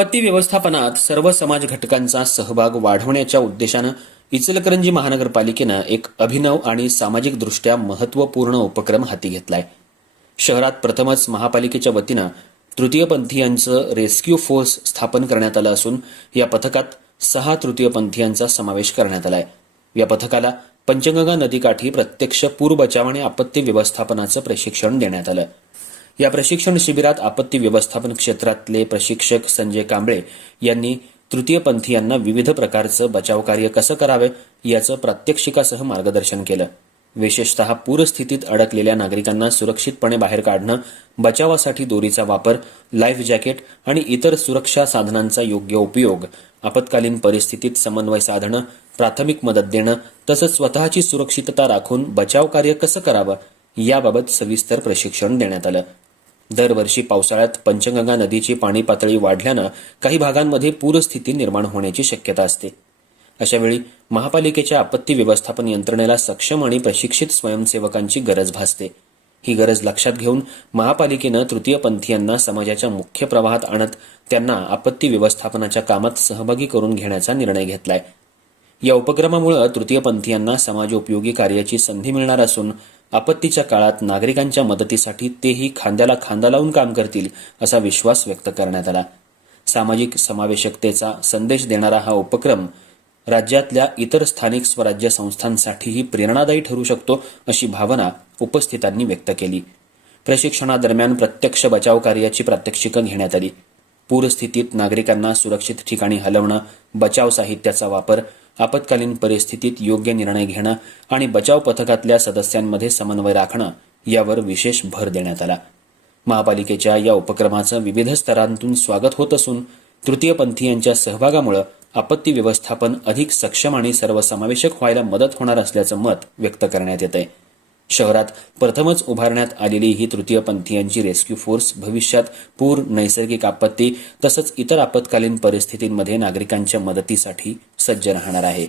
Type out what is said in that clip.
आपत्ती व्यवस्थापनात सर्व समाज घटकांचा सहभाग वाढवण्याच्या उद्देशानं इचलकरंजी महानगरपालिकेनं एक अभिनव आणि सामाजिकदृष्ट्या महत्त्वपूर्ण उपक्रम हाती घेतलाय. शहरात प्रथमच महापालिकेच्या वतीनं तृतीयपंथीयांचं रेस्क्यू फोर्स स्थापन करण्यात आलं असून या पथकात 6 तृतीयपंथीयांचा समावेश करण्यात आलाय. या पथकाला पंचगंगा नदीकाठी प्रत्यक्ष पूर बचाव आणि आपत्ती व्यवस्थापनाचं प्रशिक्षण देण्यात आलं. या प्रशिक्षण शिबिरात आपत्ती व्यवस्थापन क्षेत्रातले प्रशिक्षक संजय कांबळे यांनी तृतीयपंथीयांना विविध प्रकारचं बचाव कार्य कसं करावे याचं प्रात्यक्षिकासह मार्गदर्शन केलं. विशेषतः पूरस्थितीत अडकलेल्या नागरिकांना सुरक्षितपणे बाहेर काढणं, बचावासाठी दोरीचा वापर, लाईफ जॅकेट आणि इतर सुरक्षा साधनांचा योग्य उपयोग, आपत्कालीन परिस्थितीत समन्वय साधणं, प्राथमिक मदत देणं तसंच स्वतःची सुरक्षितता राखून बचाव कार्य कसं करावं याबाबत सविस्तर प्रशिक्षण देण्यात आलं. दरवर्षी पावसाळ्यात पंचगंगा नदीची पाणी पातळी वाढल्यानं काही भागांमध्ये पूरस्थिती निर्माण होण्याची शक्यता असते. अशावेळी महापालिकेच्या आपत्ती व्यवस्थापन यंत्रणेला सक्षम आणि प्रशिक्षित स्वयंसेवकांची गरज भासते. ही गरज लक्षात घेऊन महापालिकेनं तृतीयपंथीयांना समाजाच्या मुख्य प्रवाहात आणत त्यांना आपत्ती व्यवस्थापनाच्या कामात सहभागी करून घेण्याचा निर्णय घेतलाय. या उपक्रमामुळे तृतीयपंथीयांना समाजोपयोगी कार्याची संधी मिळणार असून आपत्तीच्या काळात नागरिकांच्या मदतीसाठी तेही खांद्याला खांदा लावून काम करतील असा विश्वास व्यक्त करण्यात आला. सामाजिक समावेशकतेचा संदेश देणारा हा उपक्रम राज्यातल्या इतर स्थानिक स्वराज्य संस्थांसाठीही प्रेरणादायी ठरू शकतो अशी भावना उपस्थितांनी व्यक्त केली. प्रशिक्षणादरम्यान प्रत्यक्ष बचाव कार्याची प्रात्यक्षिकं घेण्यात आली. पूरस्थितीत नागरिकांना सुरक्षित ठिकाणी हलवणं, बचाव साहित्याचा वापर, आपत्कालीन परिस्थितीत योग्य निर्णय घेणं आणि बचाव पथकातल्या सदस्यांमध्ये समन्वय राखणं यावर विशेष भर देण्यात आला. महापालिकेच्या या उपक्रमाचं विविध स्तरांतून स्वागत होत असून तृतीयपंथीयांच्या सहभागामुळे आपत्ती व्यवस्थापन अधिक सक्षम आणि सर्वसमावेशक व्हायला मदत होणार असल्याचं मत व्यक्त करण्यात येतंय. शहरात प्रथमच उभारण्यात आलेली ही तृतीयपंथीयांची रेस्क्यू फोर्स भविष्यात पूर, नैसर्गिक आपत्ती तसंच इतर आपत्कालीन परिस्थितींमध्ये नागरिकांच्या मदतीसाठी सज्ज राहणार आहे.